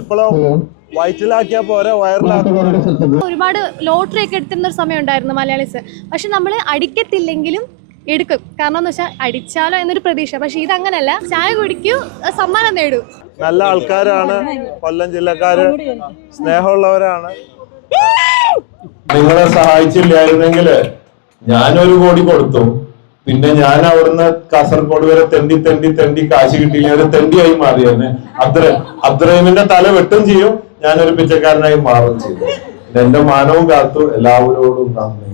എപ്പോഴും വയറ്റിലാക്കിയാ പോരെ വയറിലാക്കുക ഒരുപാട് ലോട്ടറി ഒക്കെ എടുത്തിരുന്ന ഒരു സമയം ഉണ്ടായിരുന്നു മലയാളീസ്. പക്ഷെ നമ്മൾ അടിക്കത്തില്ലെങ്കിലും എടുക്കും. കാരണം എന്ന് വെച്ചാൽ അടിച്ചാലോ എന്നൊരു പ്രതീക്ഷ. പക്ഷെ ഇതങ്ങനല്ല. ചായ കുടിക്കൂ സമ്മാനം നേടൂ. നല്ല ആൾക്കാരാണ്. കൊല്ലം ജില്ലക്കാര്. സ്നേഹമുള്ളവരാണ്. നിങ്ങളെ സഹായിച്ചില്ലായിരുന്നെങ്കിൽ ഞാനൊരു കോടി കൊടുത്തു. പിന്നെ ഞാൻ അവിടുന്ന് കാസർഗോഡ് വരെ തെണ്ടി തെണ്ടി തെണ്ടി കാശ് കിട്ടിയില്ല. ഒരു തെണ്ടിയായി മാറിയാണ് അബ്ദുറ അബ്ദുറഹിമിന്റെ തല വെട്ടും ചെയ്യും. ഞാനൊരു പിച്ചക്കാരനായി മാറും ചെയ്തു എന്റെ മാനവും കാത്തു. എല്ലാവരോടും നന്ദി.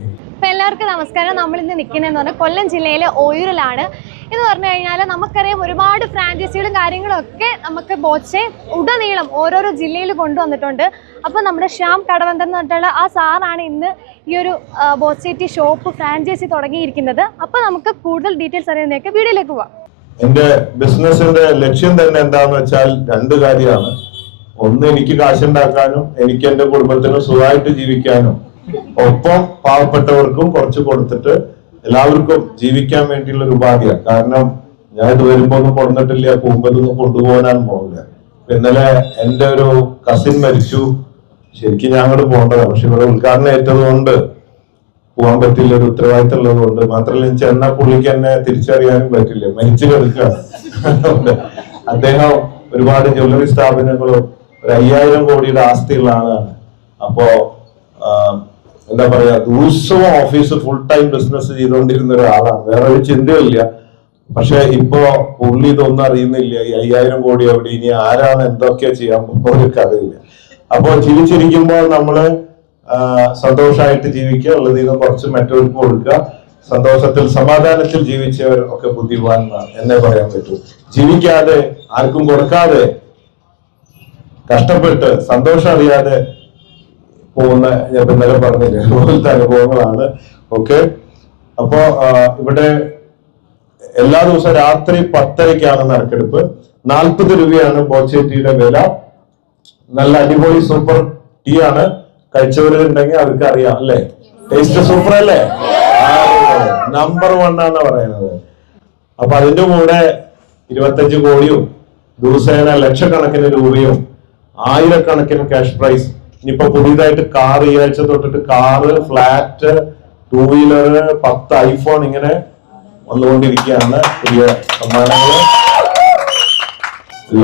എല്ലാവർക്കും നമസ്കാരം. നമ്മൾ ഇന്ന് നിൽക്കുന്നതെന്ന് പറഞ്ഞാൽ കൊല്ലം ജില്ലയിലെ ഓയൂരിലാണ്. എന്ന് പറഞ്ഞു കഴിഞ്ഞാൽ നമുക്കറിയാം ഒരുപാട് ഫ്രാഞ്ചൈസികളും കാര്യങ്ങളും ഒക്കെ നമുക്ക് ബോച്ചെ ഉടനീളം ഓരോരോ ജില്ലയിൽ കൊണ്ടുവന്നിട്ടുണ്ട്. അപ്പോൾ നമ്മുടെ ശ്യാം കടവന്തൻ എന്ന് പറഞ്ഞിട്ടുള്ള ആ സാറാണ് ഇന്ന് ഈ ഒരു ബോച്ചേറ്റി ഷോപ്പ് ഫ്രാഞ്ചൈസി തുടങ്ങിയിരിക്കുന്നത്. അപ്പോൾ നമുക്ക് കൂടുതൽ ഡീറ്റെയിൽസ് അറിയുന്നതൊക്കെ വീഡിയോയിലേക്ക് പോവാം. എന്റെ ബിസിനസിന്റെ ലക്ഷ്യം തന്നെ എന്താന്ന് വെച്ചാൽ രണ്ട് കാര്യമാണ്. ഒന്ന് എനിക്ക് കാശുണ്ടാക്കാനും എനിക്ക് എന്റെ കുടുംബത്തിന് സുഖമായിട്ട് ജീവിക്കാനും. ഒപ്പം പാവപ്പെട്ടവർക്കും കുറച്ച് കൊടുത്തിട്ട് എല്ലാവർക്കും ജീവിക്കാൻ വേണ്ടിയുള്ള ഒരു ഉപാധിയാണ് കാരണം ഞാൻ ഇത് വരുമ്പോ ഒന്നും കൊണ്ടിട്ടില്ല കുമ്പതൊന്നും കൊണ്ടുപോകാനാണ് പോകില്ല ഇന്നലെ എന്റെ ഒരു കസിൻ മരിച്ചു. ശരിക്കും ഞാൻ അങ്ങോട്ട് പോകേണ്ടതാണ് പക്ഷെ ഇവിടെ ഉദ്ഘാടനം ഏറ്റത് കൊണ്ട് പോകാൻ പറ്റില്ല ഒരു ഉത്തരവാദിത്തം ഉള്ളത് കൊണ്ട് മാത്രമല്ല ചെന്നാൽ പുള്ളിക്ക് എന്നെ തിരിച്ചറിയാനും പറ്റില്ല. മരിച്ചു കിടക്കുകയാണ്. അദ്ദേഹം ഒരുപാട് ജ്വല്ലറി സ്ഥാപനങ്ങളും ഒരു അയ്യായിരം കോടിയുടെ ആസ്തിയുള്ള ആളാണ്. അപ്പോ എന്താ പറയാ ദിവസവും ഓഫീസ് ഫുൾ ടൈം ബിസിനസ് ചെയ്തുകൊണ്ടിരുന്ന ഒരാളാണ്. വേറെ ഒരു ചിന്തയില്ല പക്ഷെ ഇപ്പോ പുള്ളി ഇതൊന്നും അറിയുന്നില്ല. ഈ അയ്യായിരം കോടി അവിടെ ഇനി ആരാണ് എന്തൊക്കെയാ ചെയ്യാൻ ഒരു കഥയില്ല. അപ്പോ ജീവിച്ചിരിക്കുമ്പോൾ നമ്മൾ സന്തോഷമായിട്ട് ജീവിക്കുക. ഉള്ളതിൽ കുറച്ച് മറ്റവർക്ക് കൊടുക്കുക. സന്തോഷത്തിൽ സമാധാനത്തിൽ ജീവിച്ചവർ ഒക്കെ ബുദ്ധിമാനാണ് എന്നേ പറയാൻ പറ്റൂ. ജീവിക്കാതെ ആർക്കും കൊടുക്കാതെ കഷ്ടപ്പെട്ട് സന്തോഷം അറിയാതെ പോകുന്ന ഞാൻ ഇന്നലെ പറഞ്ഞില്ലേ അതുപോലത്തെ അനുഭവങ്ങളാണ്. ഓക്കെ? അപ്പോ ഇവിടെ എല്ലാ ദിവസവും രാത്രി പത്തരയ്ക്കാണ് നറുക്കെടുപ്പ്. നാൽപ്പത് രൂപയാണ് ബോച്ചേറ്റിയുടെ വില. നല്ല അടിപൊളി സൂപ്പർ ടീ ആണ്. കഴിച്ചവരുണ്ടെങ്കിൽ അവർക്ക് അറിയാം അല്ലേ? ടേസ്റ്റ് സൂപ്പർ അല്ലേ? നമ്പർ വൺ ആണ് പറയുന്നത്. അപ്പൊ അതിന്റെ കൂടെ ഇരുപത്തഞ്ച് കോടിയും ദിവസേന ലക്ഷക്കണക്കിന് രൂപയും ആയിരക്കണക്കിന് ക്യാഷ് പ്രൈസ് ഇനിയിപ്പോ പുതിയതായിട്ട് കാർ ഈ ആഴ്ച തൊട്ടിട്ട് കാറ് ഫ്ലാറ്റ് ടൂ വീലർ പത്ത് ഐഫോൺ ഇങ്ങനെ വന്നുകൊണ്ടിരിക്കുകയാണ് പുതിയ സമ്മാനങ്ങൾ.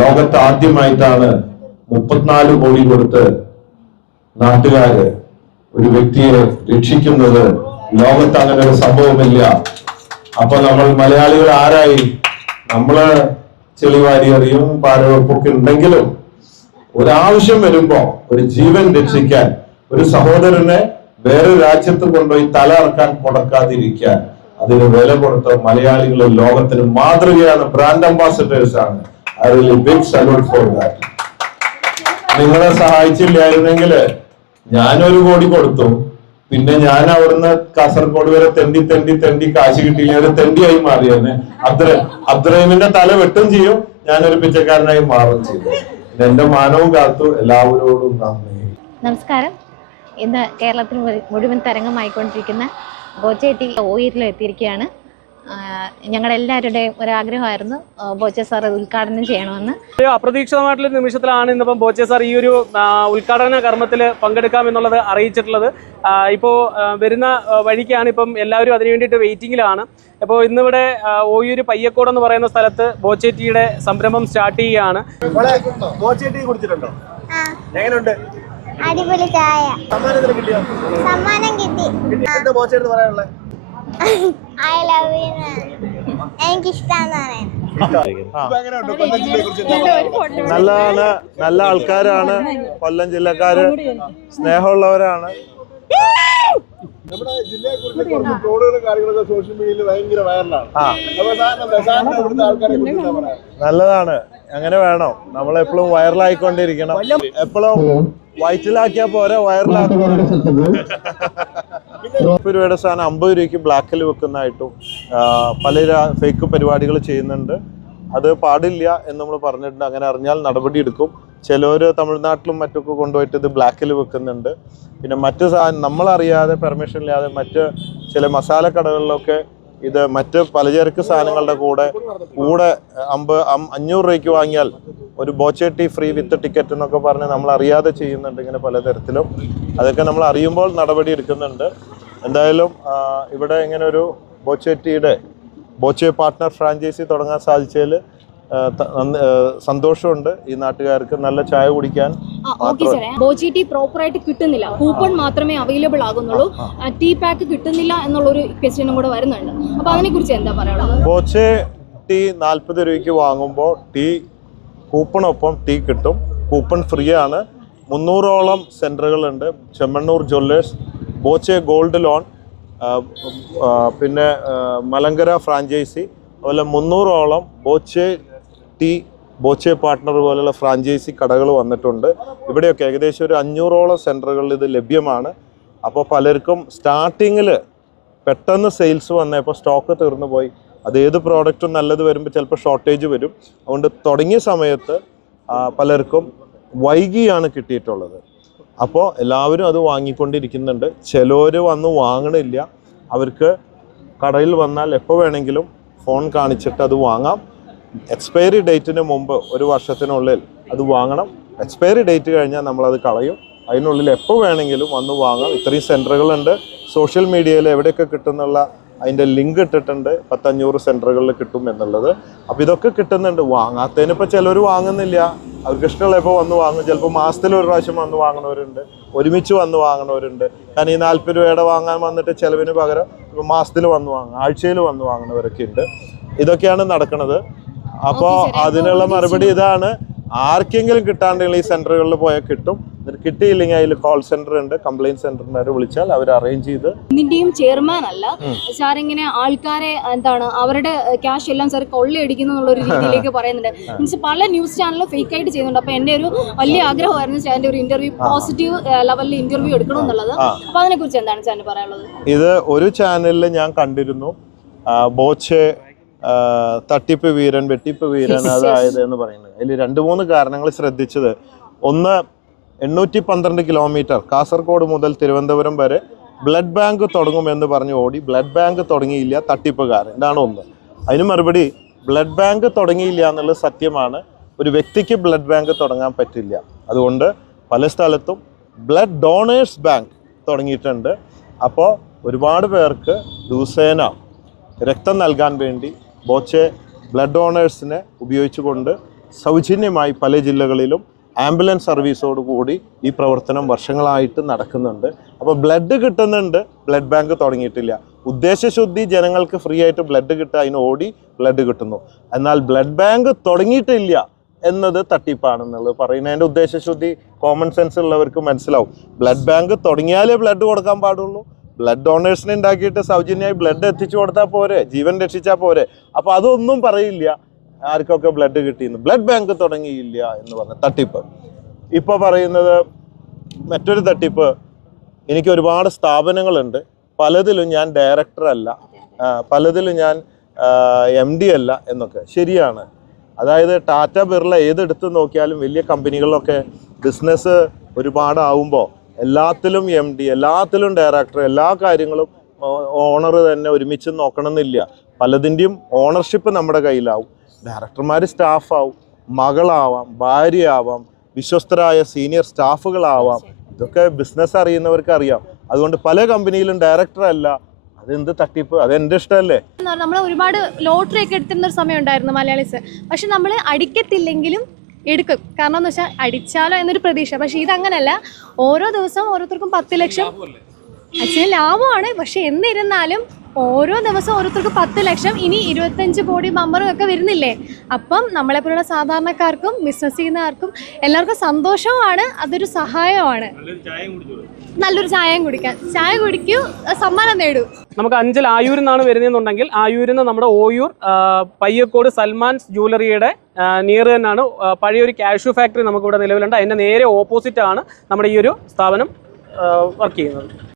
ലോകത്ത് ആദ്യമായിട്ടാണ് മുപ്പത്തിനാല് കോടി കൊടുത്ത് നാട്ടുകാര് ഒരു വ്യക്തിയെ രക്ഷിക്കുന്നത്. ലോകത്ത് അങ്ങനെ ഒരു സംഭവമില്ല. അപ്പൊ നമ്മൾ മലയാളികൾ ആരായി? നമ്മൾ ചെളിവാരി അറിയും പാരവെപ്പൊക്കെ ഉണ്ടെങ്കിലും ഒരാവശ്യം വരുമ്പോ ഒരു ജീവൻ രക്ഷിക്കാൻ ഒരു സഹോദരനെ വേറെ രാജ്യത്ത് കൊണ്ടുപോയി തല ഇറക്കാൻ കൊടുക്കാതിരിക്കാൻ അതിന് വില കൊടുത്ത മലയാളികൾ ലോകത്തിന് മാതൃകയാണ് ബ്രാൻഡ് അംബാസഡേഴ്സ് ആണ്. I really big salute for that നിങ്ങളെ സഹായിച്ചില്ലായിരുന്നെങ്കിൽ ഞാനൊരു കോടി കൊടുത്തു. പിന്നെ ഞാൻ അവിടുന്ന് കാസർഗോഡ് വരെ തെണ്ടി തെണ്ടി തെണ്ടി കാശ് കിട്ടിയില്ല. ഒരു തെണ്ടിയായി മാറിയാണ് അബ്ദുറ അബ്ദുറഹിമിന്റെ തല വെട്ടും ചെയ്യും. ഞാനൊരു പിച്ചക്കാരനായി മാറും ചെയ്തു എന്റെ മാനവും കാത്തു എല്ലാവരോടും നന്ദി. നമസ്കാരം. ഇന്ന് കേരളത്തിൽ മുഴുവൻ തരംഗമായിക്കൊണ്ടിരിക്കുന്ന ബോച്ചേറ്റി ടി എത്തിയിരിക്കുകയാണ്. ഞങ്ങളുടെ എല്ലാവരുടെയും ഒരാഗ്രഹമായിരുന്നു ബോച്ചെ സാർ ഉദ്ഘാടനം ചെയ്യണമെന്ന്. അപ്രതീക്ഷിതമായിട്ടുള്ള നിമിഷത്തിലാണ് ഇന്നിപ്പം ബോച്ചെ സാർ ഈ ഒരു ഉദ്ഘാടന കർമ്മത്തിൽ പങ്കെടുക്കാം എന്നുള്ളത് അറിയിച്ചിട്ടുള്ളത്. ഇപ്പോ ഇപ്പോൾ വരുന്ന വഴിക്കാണ് ഇപ്പം എല്ലാവരും അതിനു വേണ്ടിയിട്ട് വെയിറ്റിംഗിലാണ് അപ്പോൾ ഇന്നിവിടെ ഓയൂര് പയ്യക്കോട് എന്ന് പറയുന്ന സ്ഥലത്ത് ബോച്ചേറ്റിയുടെ സംരംഭം സ്റ്റാർട്ട് ചെയ്യുകയാണ്. കുടിച്ചിട്ടുണ്ടോ? എങ്ങനെയുണ്ട്? അടിപൊളി ചായ. സമ്മാനം കിട്ടിയോ? സമ്മാനം കിട്ടി. കിട്ടി. എന്താ ബോച്ചേട്ട് പറയാനുള്ളത്? ഐ ലവ് യു എനിക്ക് ഇഷ്ടമാന്ന് പറയാൻ നല്ലതാണ് നല്ല ആൾക്കാരാണ്. കൊല്ലം ജില്ലക്കാര്. സ്നേഹമുള്ളവരാണ്. നമ്മുടെ ജില്ലയെ കുറിച്ച് കുറച്ച് ട്രോളുകളും കാര്യങ്ങളൊക്കെ സോഷ്യൽ മീഡിയയിൽ ഭയങ്കര വൈറലാണ് ആ. അപ്പൊ സാറിന് സാറിന് ഇവിടുത്തെ ആൾക്കാരെ കുറിച്ച് എന്താ പറയാ നല്ലതാണ്. അങ്ങനെ വേണം? നമ്മൾ എപ്പോഴും വൈറലായിക്കൊണ്ടിരിക്കണം എപ്പോഴും വയറ്റിലാക്കിയാ പോരെ വയറിലാക്കുക മുപ്പത് രൂപയുടെ സാധനം അമ്പത് രൂപയ്ക്ക് ബ്ലാക്കിൽ വെക്കുന്നതായിട്ടും പല ഫേക്ക് പരിപാടികൾ ചെയ്യുന്നുണ്ട്. അത് പാടില്ല എന്ന് നമ്മൾ പറഞ്ഞിട്ടുണ്ട്. അങ്ങനെ അറിഞ്ഞാൽ നടപടി എടുക്കും. ചിലർ തമിഴ്നാട്ടിലും മറ്റൊക്കെ കൊണ്ടുപോയിട്ട് ഇത് ബ്ലാക്കിൽ വെക്കുന്നുണ്ട്. പിന്നെ മറ്റ് നമ്മളറിയാതെ പെർമിഷൻ ഇല്ലാതെ മറ്റ് ചില മസാല കടകളിലൊക്കെ ഇത് മറ്റ് പലചരക്ക് സാധനങ്ങളുടെ കൂടെ കൂടെ അമ്പ അഞ്ഞൂറ് രൂപയ്ക്ക് വാങ്ങിയാൽ ഒരു ബോച്ചേട്ടി ഫ്രീ വിത്ത് ടിക്കറ്റ് എന്നൊക്കെ പറഞ്ഞ് നമ്മൾ അറിയാതെ ചെയ്യുന്നുണ്ട് ഇങ്ങനെ പലതരത്തിലും. അതൊക്കെ നമ്മൾ അറിയുമ്പോൾ നടപടി എടുക്കുന്നുണ്ട്. എന്തായാലും ഇവിടെ ഇങ്ങനെ ഒരു ബോച്ചെ ടീയുടെ ബോച്ചെ പാർട്ട്ണർ ഫ്രാഞ്ചൈസി തുടങ്ങാൻ സാധിച്ചതിൽ സന്തോഷമുണ്ട് ഈ നാട്ടുകാർക്ക് നല്ല ചായ കുടിക്കാൻ ബോജി ടീ പ്രോപ്പർ ആയിട്ട് കിട്ടുന്നില്ല. കൂപ്പൺ മാത്രമേ അവൈലബിൾ ആകുന്നുള്ളൂ. ടീ പാക്ക് കിട്ടുന്നില്ല എന്നുള്ളൊരു ക്വസ്റ്റ്യനും കൂടെ വരുന്നുണ്ട്. അപ്പൊ അതിനെ കുറിച്ച് എന്താ പറയാനുള്ളത്? ബോച്ചെ ടീ നാൽപ്പത് രൂപയ്ക്ക് വാങ്ങുമ്പോൾ ടീ കൂപ്പണൊപ്പം ടീ കിട്ടും. കൂപ്പൺ ഫ്രീ ആണ് മുന്നൂറോളം സെന്ററുകളുണ്ട്. Chemmanur jewellers Boche gold loan പിന്നെ മലങ്കര ഫ്രാഞ്ചൈസി അതുപോലെ മുന്നൂറോളം ബോച്ചെ ടീ ബോച്ചെ പാർട്ട്ണർ പോലുള്ള ഫ്രാഞ്ചൈസി കടകൾ വന്നിട്ടുണ്ട്. ഇവിടെയൊക്കെ ഏകദേശം ഒരു അഞ്ഞൂറോളം സെന്ററുകളിൽ ഇത് ലഭ്യമാണ്. അപ്പോൾ പലർക്കും സ്റ്റാർട്ടിങ്ങിൽ പെട്ടെന്ന് സെയിൽസ് വന്നപ്പോൾ സ്റ്റോക്ക് തീർന്നു പോയി. അത് ഏത് പ്രോഡക്റ്റും നല്ലത് വരുമ്പോൾ ചിലപ്പോൾ ഷോർട്ടേജ് വരും. അതുകൊണ്ട് തുടങ്ങിയ സമയത്ത് പലർക്കും വൈകിയാണ് കിട്ടിയിട്ടുള്ളത്. അപ്പോൾ എല്ലാവരും അത് വാങ്ങിക്കൊണ്ടിരിക്കുന്നുണ്ട്. ചിലർ വന്ന് വാങ്ങണില്ല. അവർക്ക് കടയിൽ വന്നാൽ എപ്പോൾ വേണമെങ്കിലും ഫോൺ കാണിച്ചിട്ട് അത് വാങ്ങാം. എക്സ്പയറി ഡേറ്റിന് മുമ്പ് ഒരു വർഷത്തിനുള്ളിൽ അത് വാങ്ങണം. എക്സ്പയറി ഡേറ്റ് കഴിഞ്ഞാൽ നമ്മളത് കളയും. അതിനുള്ളിൽ എപ്പോൾ വേണമെങ്കിലും വന്ന് വാങ്ങാം. ഇത്രയും സെന്ററുകളുണ്ട് സോഷ്യൽ മീഡിയയിൽ എവിടെയൊക്കെ കിട്ടുന്നുള്ള അതിന്റെ ലിങ്ക് ഇട്ടിട്ടുണ്ട് പത്തഞ്ഞൂറ് സെന്ററുകളിൽ കിട്ടും എന്നുള്ളത്. അപ്പോൾ ഇതൊക്കെ കിട്ടുന്നുണ്ട്. വാങ്ങാത്തതിന് ഇപ്പോൾ ചിലർ വാങ്ങുന്നില്ല. അവർക്ക് ഇഷ്ടമുള്ളപ്പോൾ വന്ന് വാങ്ങും. ചിലപ്പോൾ മാസത്തിൽ ഒരു പ്രാവശ്യം വന്ന് വാങ്ങുന്നവരുണ്ട്. ഒരുമിച്ച് വന്ന് വാങ്ങുന്നവരുണ്ട്. കാരണം ഈ നാൽപ്പത് രൂപയുടെ വാങ്ങാൻ വന്നിട്ട് ചിലവിന് പകരം ഇപ്പോൾ മാസത്തിൽ വന്ന് വാങ്ങും. ആഴ്ചയിൽ വന്ന് വാങ്ങുന്നവരൊക്കെ ഉണ്ട്. ഇതൊക്കെയാണ് നടക്കുന്നത് അപ്പോൾ അതിനുള്ള മറുപടി ഇതാണ്. ആർക്കെങ്കിലും കിട്ടാണ്ടെങ്കിൽ ഈ സെന്ററുകളിൽ പോയാൽ കിട്ടും. കിട്ടിയില്ലെങ്കിൽ അതിൽ കോൾ സെന്റർ ഉണ്ട് കംപ്ലൈന്റ് സെന്ററിനെ വിളിച്ചാൽ അവർ അറേഞ്ച് ചെയ്ത് ഇതിന്റെയും ചെയർമാൻ അല്ല. സാർ ഇങ്ങനെ ആൾക്കാരെ എന്താണ് അവരുടെ ക്യാഷ് എല്ലാം സാർ കൊള്ളയടിക്കുന്നു എന്നുള്ള ഒരു രീതിയിലേക്ക് പറയുന്നുണ്ട്. മീൻസ് പല ന്യൂസ് ചാനലും ഫേക്ക് ആയിട്ട് ചെയ്യുന്നുണ്ട്. അപ്പൊ എന്റെ ഒരു വലിയ ആഗ്രഹമായിരുന്നു സാറിന്റെ ഒരു ഇന്റർവ്യൂ പോസിറ്റീവ് ലെവലിൽ ഇന്റർവ്യൂ എടുക്കണം എന്നുള്ളത്. അപ്പൊ അതിനെ കുറിച്ച് എന്താണ് സാറിന് പറയാനുള്ളത്? ഇത് ഒരു ചാനലിൽ ഞാൻ കണ്ടിരുന്നു. ബോച്ചെ തട്ടിപ്പ് വീരൻ വെട്ടിപ്പ് വീരൻ. അതായത് എന്ന് പറയുന്നത്. അതിൽ രണ്ട് മൂന്ന് കാരണങ്ങൾ ശ്രദ്ധിച്ചത്. ഒന്ന് എണ്ണൂറ്റി പന്ത്രണ്ട് കിലോമീറ്റർ കാസർഗോഡ് മുതൽ തിരുവനന്തപുരം വരെ ബ്ലഡ് ബാങ്ക് തുടങ്ങുമെന്ന് പറഞ്ഞ് ഓടി. ബ്ലഡ് ബാങ്ക് തുടങ്ങിയില്ല തട്ടിപ്പുകാരൻ ഇതാണ് ഒന്ന്. അതിന് മറുപടി ബ്ലഡ് ബാങ്ക് തുടങ്ങിയില്ല എന്നുള്ളത് സത്യമാണ്. ഒരു വ്യക്തിക്ക് ബ്ലഡ് ബാങ്ക് തുടങ്ങാൻ പറ്റില്ല. അതുകൊണ്ട് പല സ്ഥലത്തും ബ്ലഡ് ഡോണേഴ്സ് ബാങ്ക് തുടങ്ങിയിട്ടുണ്ട്. അപ്പോൾ ഒരുപാട് പേർക്ക് ദിവസേന രക്തം നൽകാൻ വേണ്ടി ബോച്ചെ ബ്ലഡ് ഡോണേഴ്സിനെ ഉപയോഗിച്ചുകൊണ്ട് സൗജന്യമായി പല ജില്ലകളിലും ആംബുലൻസ് സർവീസോട് കൂടി ഈ പ്രവർത്തനം വർഷങ്ങളായിട്ട് നടക്കുന്നുണ്ട്. അപ്പോൾ ബ്ലഡ് കിട്ടുന്നുണ്ട്. ബ്ലഡ് ബാങ്ക് തുടങ്ങിയിട്ടില്ല. ഉദ്ദേശശുദ്ധി ജനങ്ങൾക്ക് ഫ്രീ ആയിട്ട് ബ്ലഡ് കിട്ടുക അതിന് ഓടി ബ്ലഡ് കിട്ടുന്നു. എന്നാൽ ബ്ലഡ് ബാങ്ക് തുടങ്ങിയിട്ടില്ല എന്നത് തട്ടിപ്പാണെന്നുള്ളത് പറയുന്നതിന്റെ ഉദ്ദേശശുദ്ധി കോമൺ സെൻസ് ഉള്ളവർക്ക് മനസ്സിലാവും. ബ്ലഡ് ബാങ്ക് തുടങ്ങിയാലേ ബ്ലഡ് കൊടുക്കാൻ പാടുള്ളൂ. ബ്ലഡ് ഡോണേഴ്സിനെ ഉണ്ടാക്കിയിട്ട് സൗജന്യമായി ബ്ലഡ് എത്തിച്ചു കൊടുത്താൽ പോരെ ജീവൻ രക്ഷിച്ചാൽ പോരെ. അപ്പോൾ അതൊന്നും പറയില്ല. ആർക്കൊക്കെ ബ്ലഡ് കിട്ടിയിരുന്നു ബ്ലഡ് ബാങ്ക് തുടങ്ങിയില്ല എന്ന് പറഞ്ഞ തട്ടിപ്പ്. ഇപ്പോൾ പറയുന്നത് മറ്റൊരു തട്ടിപ്പ്. എനിക്ക് ഒരുപാട് സ്ഥാപനങ്ങളുണ്ട്. പലതിലും ഞാൻ ഡയറക്ടർ അല്ല. പലതിലും ഞാൻ എം ഡി അല്ല എന്നൊക്കെ. ശരിയാണ്. അതായത് ടാറ്റ ബിർള ഏതെടുത്ത് നോക്കിയാലും വലിയ കമ്പനികളിലൊക്കെ ബിസിനസ് ഒരുപാടാവുമ്പോൾ എല്ലാത്തിലും എം ഡി എല്ലാത്തിലും ഡയറക്ടർ എല്ലാ കാര്യങ്ങളും ഓണർ തന്നെ ഒരുമിച്ച് നോക്കണമെന്നില്ല. പലതിന്റെയും ഓണർഷിപ്പ് നമ്മുടെ കയ്യിലാവും. ഡയറക്ടർമാർ സ്റ്റാഫാവും മകളാവാം ഭാര്യയാവാം വിശ്വസ്തരായ സീനിയർ സ്റ്റാഫുകളാവാം. ഇതൊക്കെ ബിസിനസ് അറിയുന്നവർക്ക് അറിയാം. അതുകൊണ്ട് പല കമ്പനിയിലും ഡയറക്ടർ അല്ല. അതെന്ത് തട്ടിപ്പ്? അത് എന്റെ ഇഷ്ടമല്ലേ? നമ്മൾ ഒരുപാട് ലോട്ടറി ഒക്കെ എടുത്തിരുന്ന ഒരു സമയം ഉണ്ടായിരുന്നു മലയാളീസ്. പക്ഷെ നമ്മൾ അടിക്കത്തില്ലെങ്കിലും എടുക്കും. കാരണം എന്ന് വെച്ചാൽ അടിച്ചാലോ എന്നൊരു പ്രതീക്ഷ. പക്ഷെ ഇതങ്ങനല്ല. ഓരോ ദിവസവും ഓരോരുത്തർക്കും പത്ത് ലക്ഷം. അച്ഛന് ലാഭമാണ്. പക്ഷെ എന്നിരുന്നാലും ഓരോ ദിവസം ഓരോരുത്തർക്ക് പത്ത് ലക്ഷം ഇനി ഇരുപത്തഞ്ച് കോടി ബമ്പറും ഒക്കെ വരുന്നില്ലേ? അപ്പം നമ്മളെപ്പോലുള്ള സാധാരണക്കാർക്കും ബിസിനസ് ചെയ്യുന്നവർക്കും എല്ലാവർക്കും സന്തോഷവുമാണ് അതൊരു സഹായമാണ് നല്ലൊരു ചായയും കുടിക്കാൻ ചായ കുടിക്കൂ സമ്മാനം നേടൂ. നമുക്ക് അഞ്ചൽ ആയൂരിൽ നിന്നാണ് വരുന്നതെന്നുണ്ടെങ്കിൽ ആയൂരിൽ നിന്ന് നമ്മുടെ ഓയൂർ പയ്യക്കോട് സൽമാൻസ് ജ്വല്ലറിയുടെ നിയർ തന്നെയാണ്. പഴയൊരു കാഷ്യൂ ഫാക്ടറി നമുക്കിവിടെ നിലവിലുണ്ട്. അതിന്റെ നേരെ ഓപ്പോസിറ്റാണ് ആണ് നമ്മുടെ ഈ ഒരു സ്ഥാപനം വർക്ക് ചെയ്യുന്നത്.